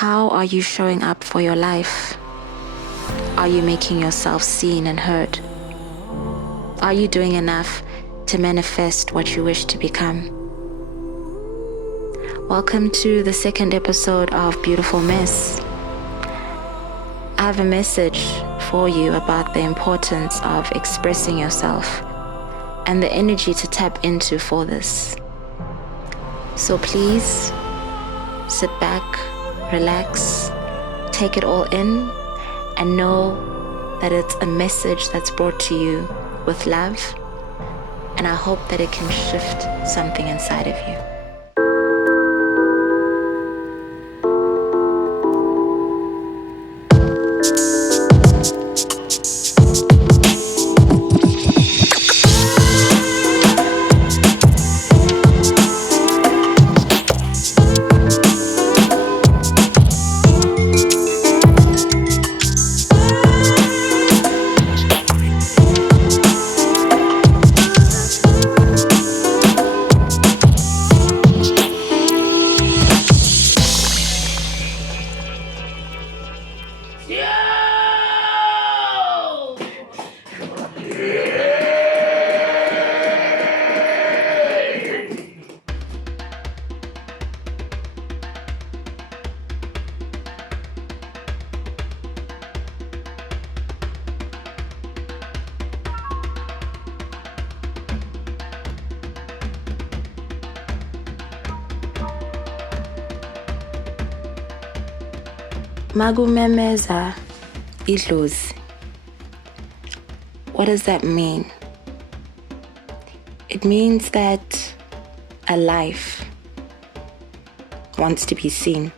How are you showing up for your life? Are you making yourself seen and heard? Are you doing enough to manifest what you wish to become? Welcome to the second episode of Beautiful Mess. I have a message for you about the importance of expressing yourself and the energy to tap into for this. So please sit back, relax, take it all in, and know that it's a message that's brought to you with love, and I hope that it can shift something inside of you. Memeza idlozi. What does that mean? It means that a life wants to be seen.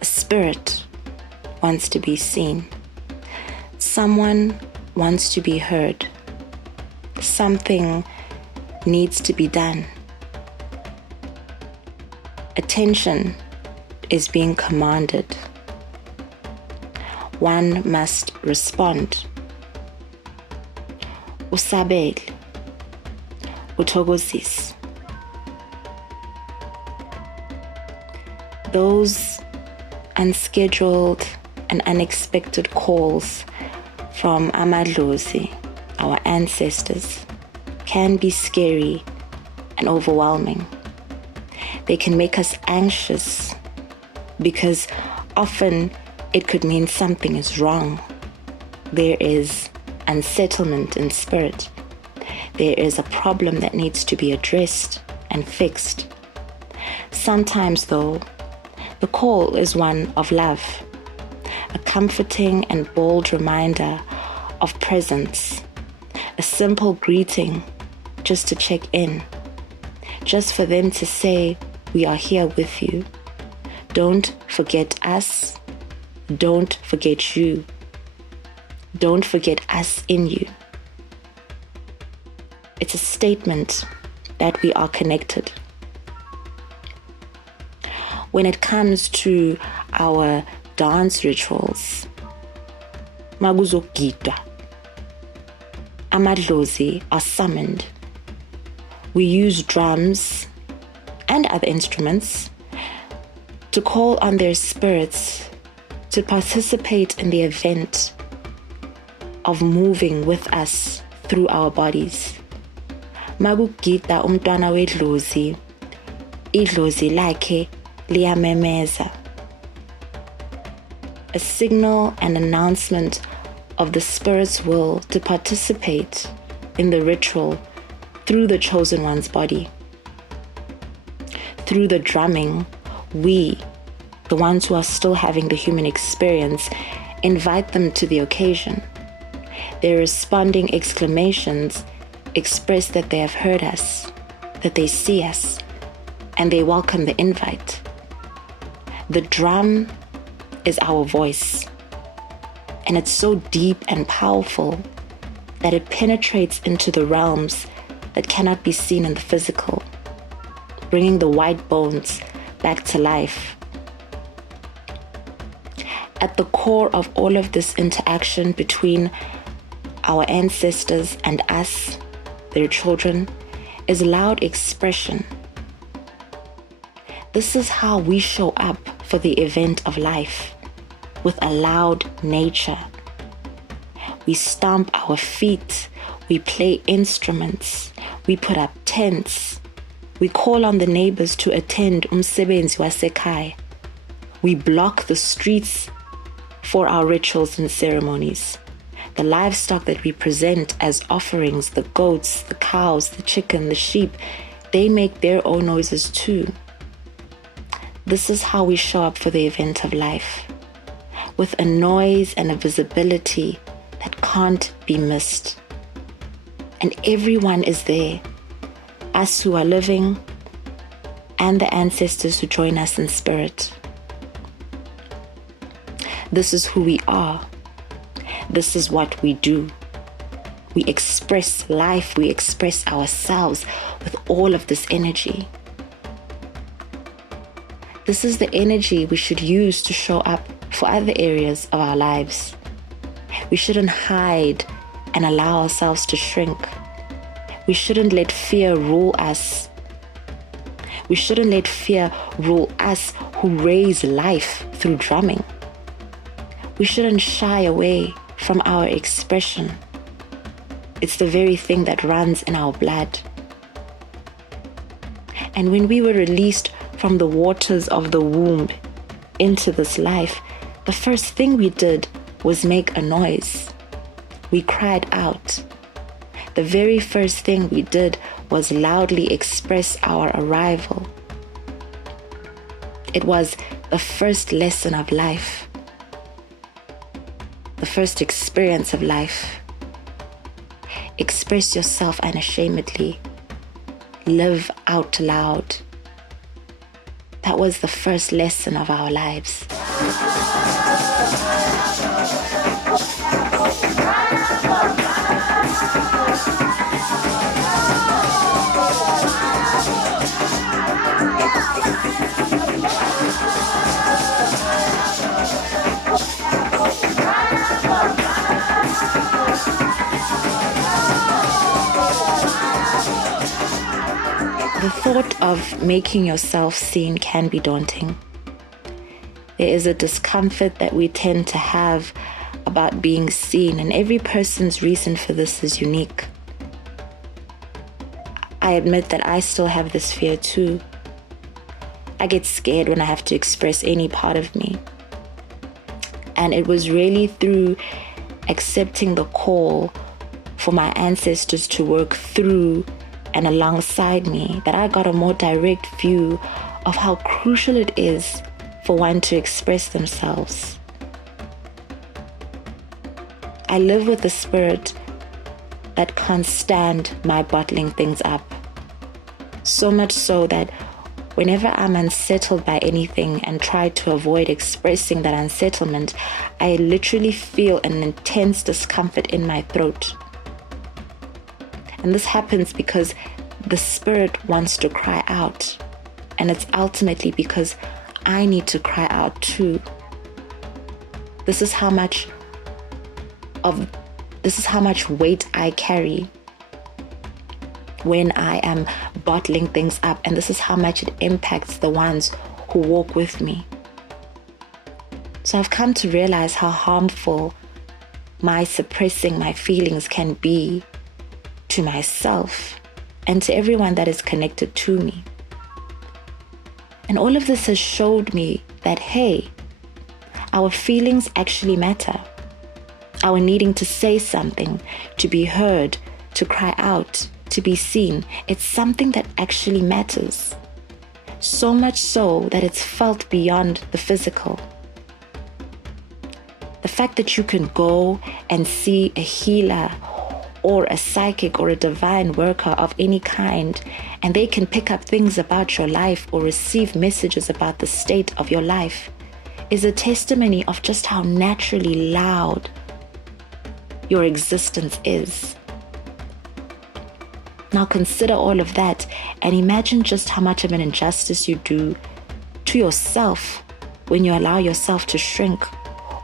A spirit wants to be seen. Someone wants to be heard. Something needs to be done. Attention is being commanded. One must respond. Usabele, uthokozise. Those unscheduled and unexpected calls from amadlozi, our ancestors, can be scary and overwhelming. They can make us anxious because often it could mean something is wrong. There is unsettlement in spirit. There is a problem that needs to be addressed and fixed. Sometimes, though, the call is one of love, a comforting and bold reminder of presence, a simple greeting just to check in, just for them to say, "We are here with you. Don't forget us. Don't forget you. Don't forget us in you." It's a statement that we are connected. When it comes to our dance rituals, makuzogidwa, amadlozi are summoned. We use drums and other instruments to call on their spirits to participate in the event of moving with us through our bodies. Makugida umntwana wedlozi, idlozi lakhe liyamemeza. A signal and announcement of the Spirit's will to participate in the ritual through the chosen one's body. Through the drumming, we, the ones who are still having the human experience, invite them to the occasion. Their responding exclamations express that they have heard us, that they see us, and they welcome the invite. The drum is our voice, and it's so deep and powerful that it penetrates into the realms that cannot be seen in the physical, bringing the white bones back to life. At the core of all of this interaction between our ancestors and us, their children, is loud expression. This is how we show up for the event of life with a loud nature. We stomp our feet, we play instruments, we put up tents, we call on the neighbors to attend umsebenzi wasekhaya. We block the streets for our rituals and ceremonies. The livestock that we present as offerings, the goats, the cows, the chicken, the sheep, they make their own noises too. This is how we show up for the event of life, with a noise and a visibility that can't be missed. And everyone is there, us who are living and the ancestors who join us in spirit. This is who we are. This is what we do. We express life, we express ourselves with all of this energy. This is the energy we should use to show up for other areas of our lives. We shouldn't hide and allow ourselves to shrink. We shouldn't let fear rule us. We shouldn't let fear rule us who raise life through drumming. We shouldn't shy away from our expression. It's the very thing that runs in our blood. And when we were released from the waters of the womb into this life, the first thing we did was make a noise. We cried out. The very first thing we did was loudly express our arrival. It was the first lesson of life, the first experience of life. Express yourself unashamedly. Live out loud. That was the first lesson of our lives. The thought of making yourself seen can be daunting. There is a discomfort that we tend to have about being seen, and every person's reason for this is unique. I admit that I still have this fear too. I get scared when I have to express any part of me. And it was really through accepting the call for my ancestors to work through and alongside me that I got a more direct view of how crucial it is for one to express themselves. I live with a spirit that can't stand my bottling things up. So much so that whenever I'm unsettled by anything and try to avoid expressing that unsettlement, I literally feel an intense discomfort in my throat. And this happens because the spirit wants to cry out. And it's ultimately because I need to cry out too. This is how much weight I carry when I am bottling things up, and this is how much it impacts the ones who walk with me. So I've come to realize how harmful my suppressing my feelings can be to myself and to everyone that is connected to me. And all of this has showed me that, hey, our feelings actually matter. Our needing to say something, to be heard, to cry out, to be seen, it's something that actually matters. So much so that it's felt beyond the physical. The fact that you can go and see a healer or a psychic or a divine worker of any kind, and they can pick up things about your life or receive messages about the state of your life, is a testimony of just how naturally loud your existence is. Now consider all of that and imagine just how much of an injustice you do to yourself when you allow yourself to shrink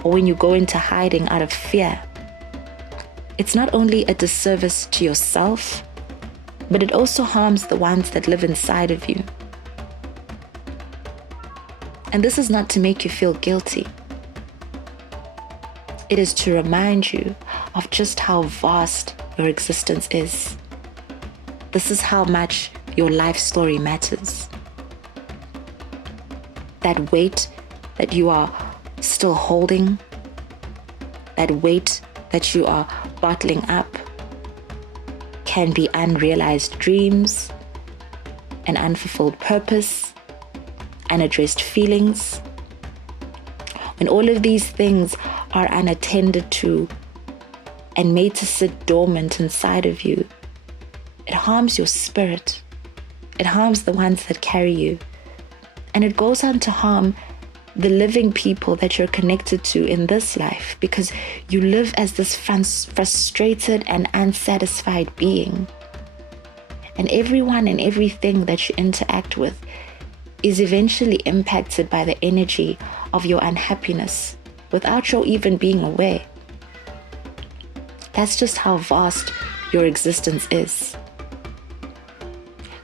or when you go into hiding out of fear. It's not only a disservice to yourself, but it also harms the ones that live inside of you. And this is not to make you feel guilty. It is to remind you of just how vast your existence is. This is how much your life story matters. That weight that you are still holding, that weight that you are bottling up, can be unrealized dreams, an unfulfilled purpose, unaddressed feelings. When all of these things are unattended to and made to sit dormant inside of you, it harms your spirit. It harms the ones that carry you. And it goes on to harm the living people that you're connected to in this life, because you live as this frustrated and unsatisfied being. And everyone and everything that you interact with is eventually impacted by the energy of your unhappiness without your even being aware. That's just how vast your existence is.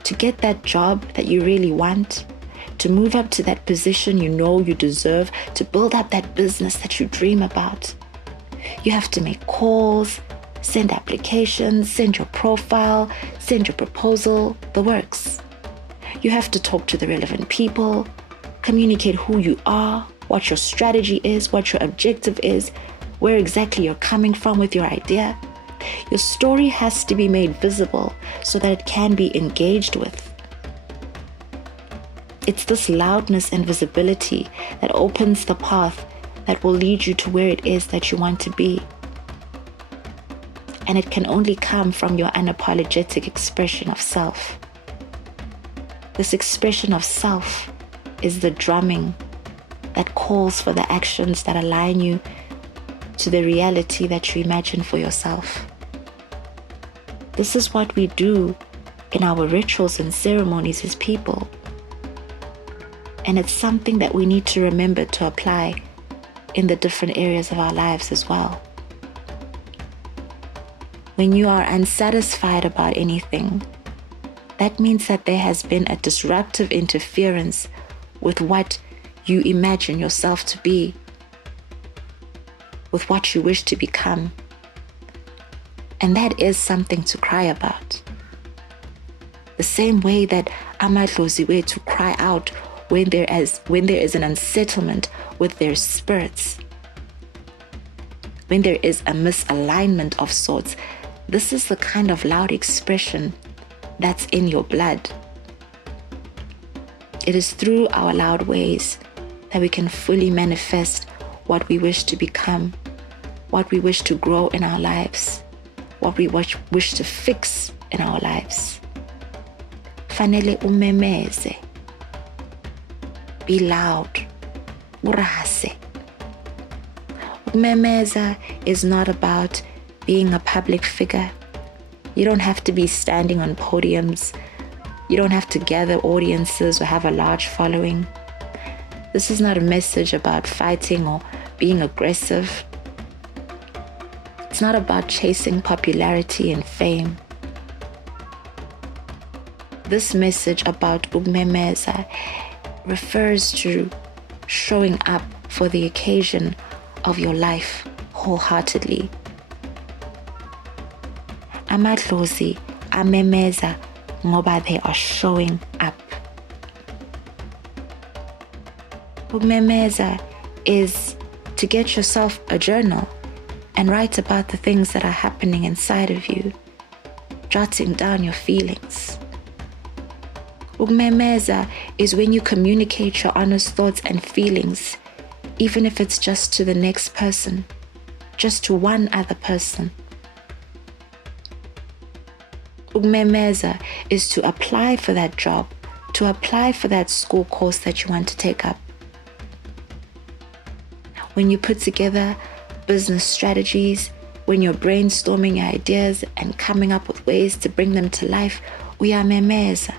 To get that job that you really want, to move up to that position you know you deserve, to build up that business that you dream about, you have to make calls, send applications, send your profile, send your proposal, the works. You have to talk to the relevant people, communicate who you are, what your strategy is, what your objective is, where exactly you're coming from with your idea. Your story has to be made visible so that it can be engaged with. It's this loudness and visibility that opens the path that will lead you to where it is that you want to be. And it can only come from your unapologetic expression of self. This expression of self is the drumming that calls for the actions that align you to the reality that you imagine for yourself. This is what we do in our rituals and ceremonies as people. And it's something that we need to remember to apply in the different areas of our lives as well. When you are unsatisfied about anything, that means that there has been a disruptive interference with what you imagine yourself to be, with what you wish to become. And that is something to cry about. The same way that amadlozi were to cry out when there is an unsettlement with their spirits, when there is a misalignment of sorts. This is the kind of loud expression that's in your blood. It is through our loud ways that we can fully manifest what we wish to become, what we wish to grow in our lives, what we wish to fix in our lives. Fanele umemeze. Be loud. Urase. Memeza is not about being a public figure. You don't have to be standing on podiums. You don't have to gather audiences or have a large following. This is not a message about fighting or being aggressive. It's not about chasing popularity and fame. This message about Memeza refers to showing up for the occasion of your life wholeheartedly. Amadlozi amemeza ngoba they are showing up. Memeza is to get yourself a journal and write about the things that are happening inside of you, jotting down your feelings. Memeza is when you communicate your honest thoughts and feelings, even if it's just to the next person, just to one other person. Memeza is to apply for that job, to apply for that school course that you want to take up. When you put together business strategies, when you're brainstorming your ideas and coming up with ways to bring them to life, uyamemeza.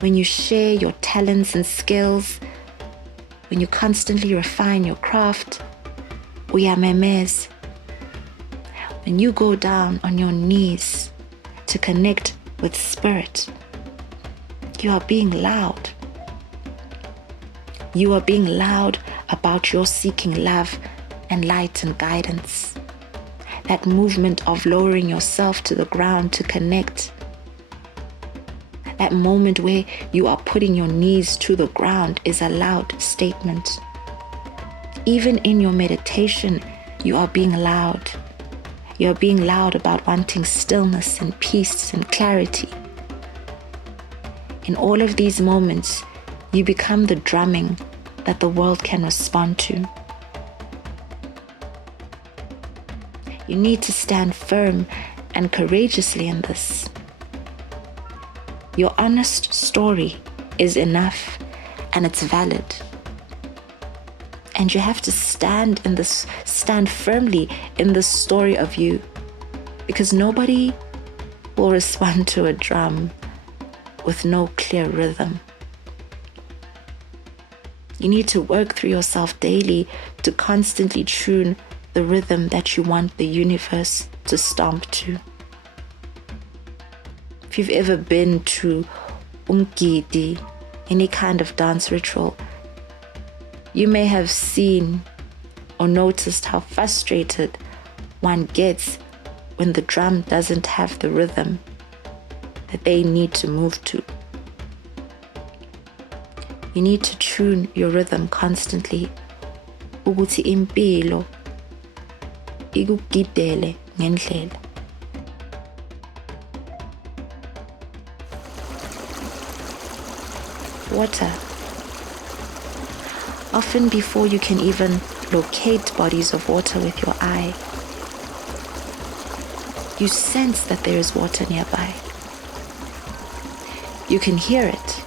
When you share your talents and skills, when you constantly refine your craft, uyamemeza. When you go down on your knees to connect with spirit, you are being loud. You are being loud about your seeking love and light and guidance. That movement of lowering yourself to the ground to connect. That moment where you are putting your knees to the ground is a loud statement. Even in your meditation, you are being loud. You're being loud about wanting stillness and peace and clarity. In all of these moments, you become the drumming that the world can respond to. You need to stand firm and courageously in this. Your honest story is enough and it's valid. And you have to stand firmly in this story of you, because nobody will respond to a drum with no clear rhythm. You need to work through yourself daily to constantly tune the rhythm that you want the universe to stomp to. If you've ever been to umgidi, any kind of dance ritual, you may have seen or noticed how frustrated one gets when the drum doesn't have the rhythm that they need to move to. You need to tune your rhythm constantly. Ukuthi impilo ikugidele ngendlela. Water. Often before you can even locate bodies of water with your eye, you sense that there is water nearby. You can hear it.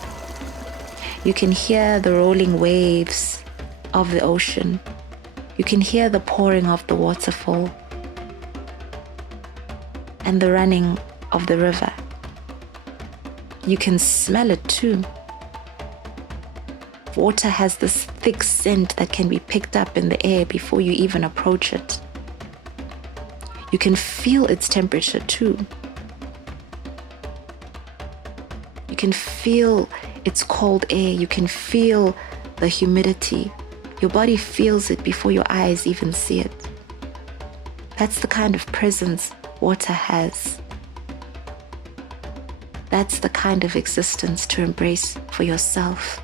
You can hear the rolling waves of the ocean. You can hear the pouring of the waterfall and the running of the river. You can smell it too. Water has this thick scent that can be picked up in the air before you even approach it. You can feel its temperature too. You can feel its cold air. You can feel the humidity. Your body feels it before your eyes even see it. That's the kind of presence water has. That's the kind of existence to embrace for yourself.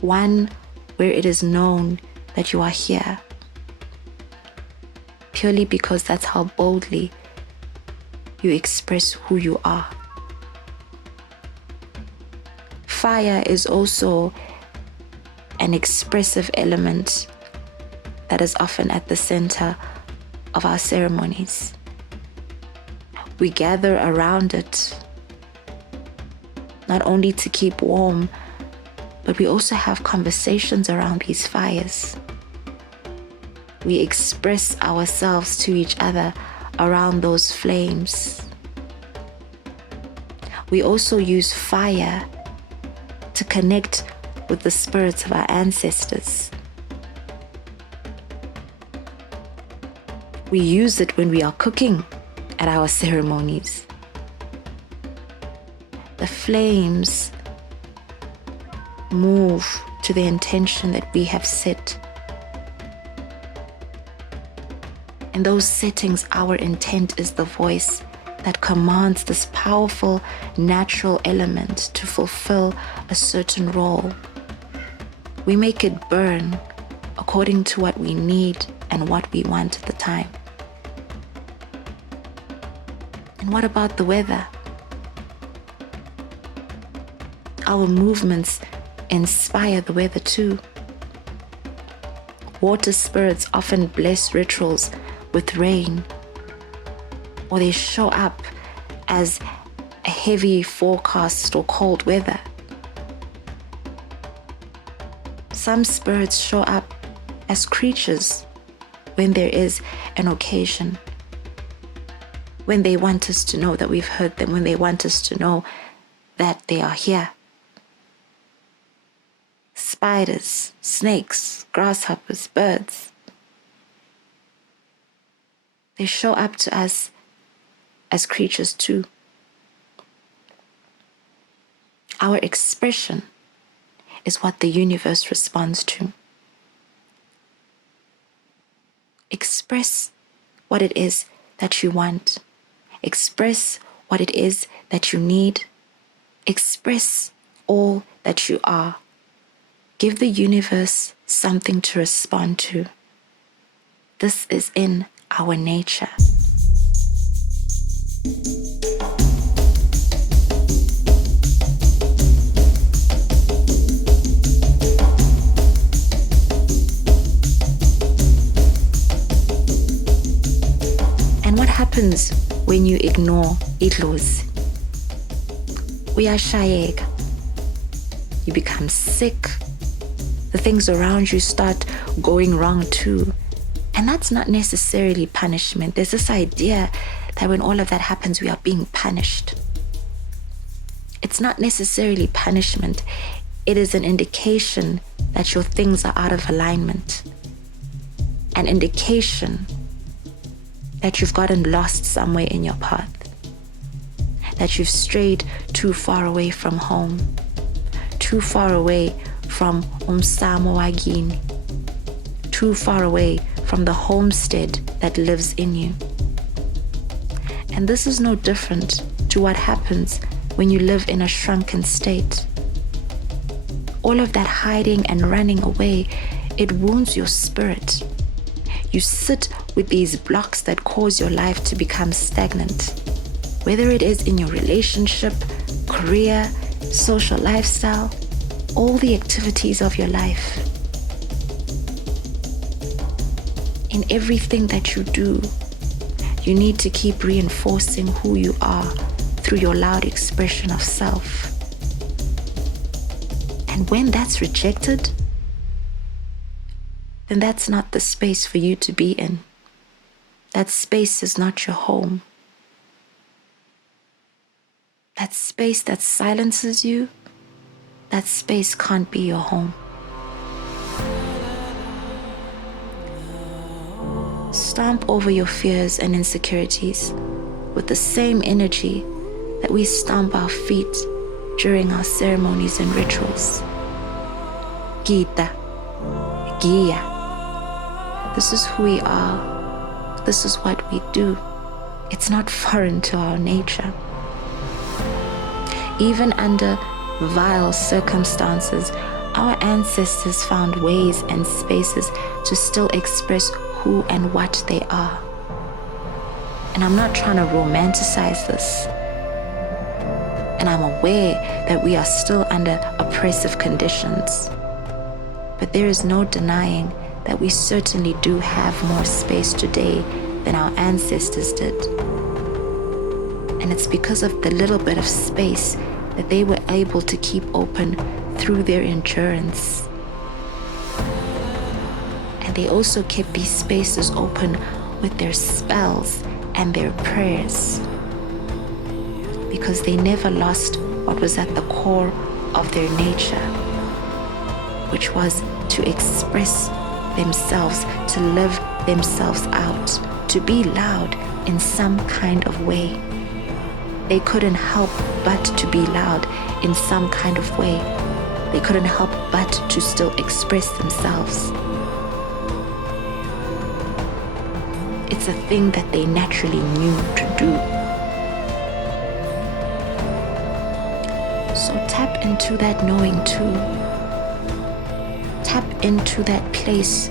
One where it is known that you are here, purely because that's how boldly you express who you are. Fire is also an expressive element that is often at the center of our ceremonies. We gather around it, not only to keep warm, but we also have conversations around these fires. We express ourselves to each other around those flames. We also use fire to connect with the spirits of our ancestors. We use it when we are cooking at our ceremonies. The flames move to the intention that we have set. In those settings, our intent is the voice that commands this powerful natural element to fulfill a certain role. We make it burn according to what we need and what we want at the time. And what about the weather? Our movements inspire the weather too. Water spirits often bless rituals with rain, or they show up as a heavy forecast or cold weather. Some spirits show up as creatures when there is an occasion, when they want us to know that we've heard them, when they want us to know that they are here. Spiders, snakes, grasshoppers, birds. They show up to us as creatures too. Our expression is what the universe responds to. Express what it is that you want. Express what it is that you need. Express all that you are. Give the universe something to respond to. This is in our nature. And what happens when you ignore idlozi? Uyashayeka. You become sick. The things around you start going wrong too. And that's not necessarily punishment. There's this idea that when all of that happens, we are being punished. It's not necessarily punishment. It is an indication that your things are out of alignment. An indication that you've gotten lost somewhere in your path. That you've strayed too far away from home. Too far away from umsamo wagini. Too far away from the homestead that lives in you. And this is no different to what happens when you live in a shrunken state. All of that hiding and running away, it wounds your spirit. You sit with these blocks that cause your life to become stagnant. Whether it is in your relationship, career, social lifestyle, all the activities of your life. In everything that you do, you need to keep reinforcing who you are through your loud expression of self. And when that's rejected, then that's not the space for you to be in. That space is not your home. That space that silences you, that space can't be your home. Stomp over your fears and insecurities with the same energy that we stomp our feet during our ceremonies and rituals. Gita, Gia. This is who we are. This is what we do. It's not foreign to our nature. Even under vile circumstances, our ancestors found ways and spaces to still express who and what they are. And I'm not trying to romanticize this. And I'm aware that we are still under oppressive conditions. But there is no denying that we certainly do have more space today than our ancestors did. And it's because of the little bit of space that they were able to keep open through their endurance. And they also kept these spaces open with their spells and their prayers, because they never lost what was at the core of their nature, which was to express themselves, to live themselves out, to be loud in some kind of way. They couldn't help but to be loud in some kind of way. They couldn't help but to still express themselves. It's a thing that they naturally knew to do. So tap into that knowing too. Tap into that place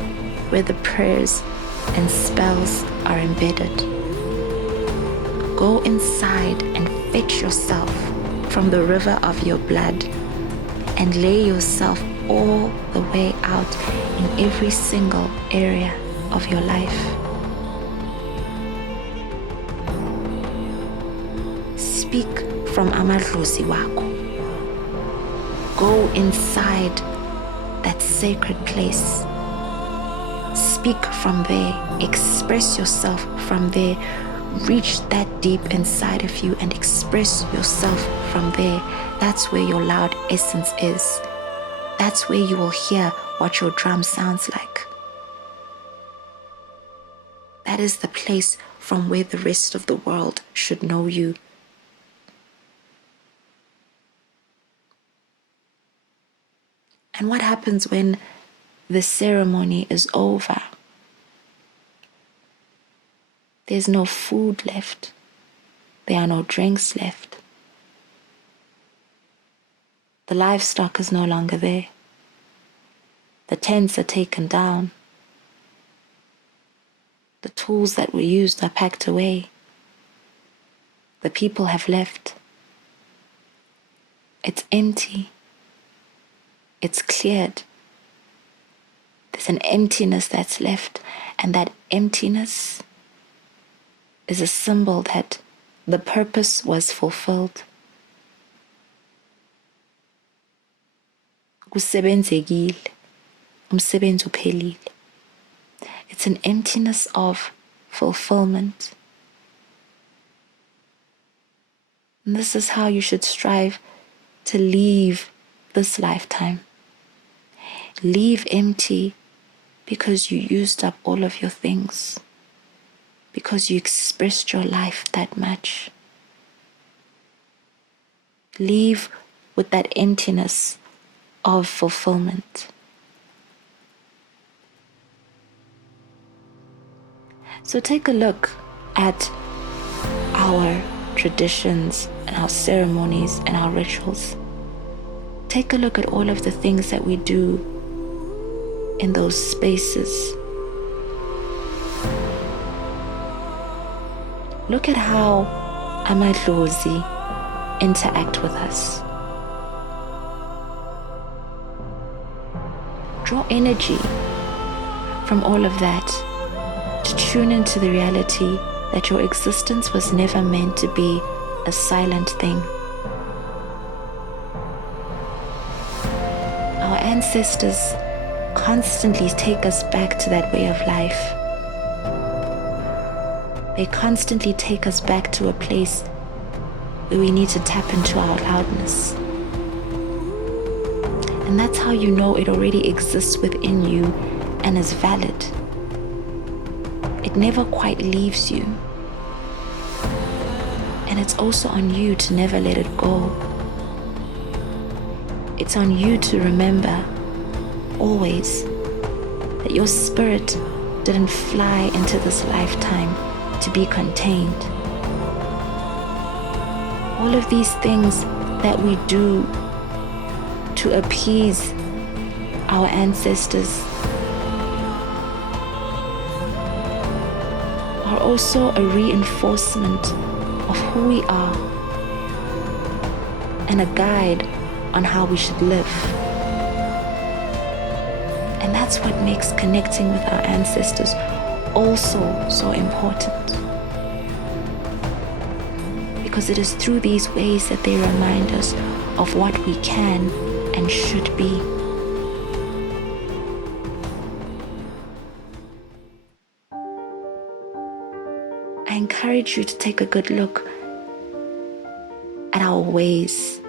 where the prayers and spells are embedded. Go inside and fetch yourself from the river of your blood and lay yourself all the way out in every single area of your life. Speak from amadlozi wako. Go inside that sacred place. Speak from there. Express yourself from there. Reach that deep inside of you and express yourself from there. That's where your loud essence is. That's where you will hear what your drum sounds like. That is the place from where the rest of the world should know you. And what happens when the ceremony is over? There's no food left. There are no drinks left. The livestock is no longer there. The tents are taken down. The tools that were used are packed away. The people have left. It's empty. It's cleared. There's an emptiness that's left, and that emptiness is a symbol that the purpose was fulfilled. Kusebenzekile, umsebenzi uphelile. It's an emptiness of fulfillment. And this is how you should strive to leave this lifetime. Leave empty because you used up all of your things, because you expressed your life that much. Leave with that emptiness of fulfillment. So take a look at our traditions and our ceremonies and our rituals. Take a look at all of the things that we do in those spaces. Look at how amadlozi interact with us. Draw energy from all of that to tune into the reality that your existence was never meant to be a silent thing. Our ancestors constantly take us back to that way of life. They constantly take us back to a place where we need to tap into our loudness. And that's how you know it already exists within you and is valid. It never quite leaves you. And it's also on you to never let it go. It's on you to remember always that your spirit didn't fly into this lifetime to be contained. All of these things that we do to appease our ancestors are also a reinforcement of who we are and a guide on how we should live. And that's what makes connecting with our ancestors also so important. Because it is through these ways that they remind us of what we can and should be. I encourage you to take a good look at our ways.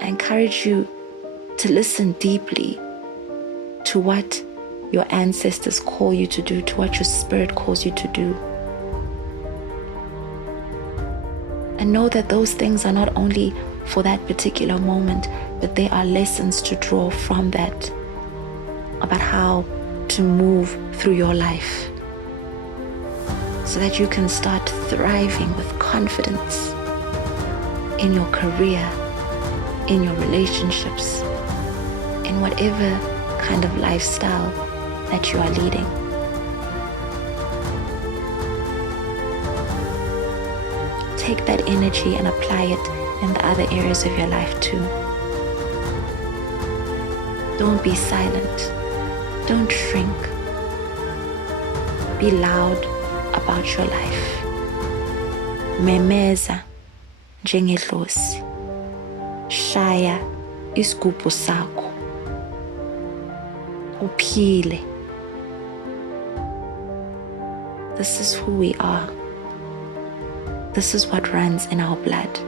I encourage you to listen deeply to what your ancestors call you to do, to what your spirit calls you to do. And know that those things are not only for that particular moment, but they are lessons to draw from that about how to move through your life so that you can start thriving with confidence in your career, in your relationships, in whatever kind of lifestyle that you are leading. Take that energy and apply it in the other areas of your life too. Don't be silent. Don't shrink. Be loud about your life. Memeza njengedlozi. Shaya isigubhu sakho. Uphile. This is who we are. This is what runs in our blood.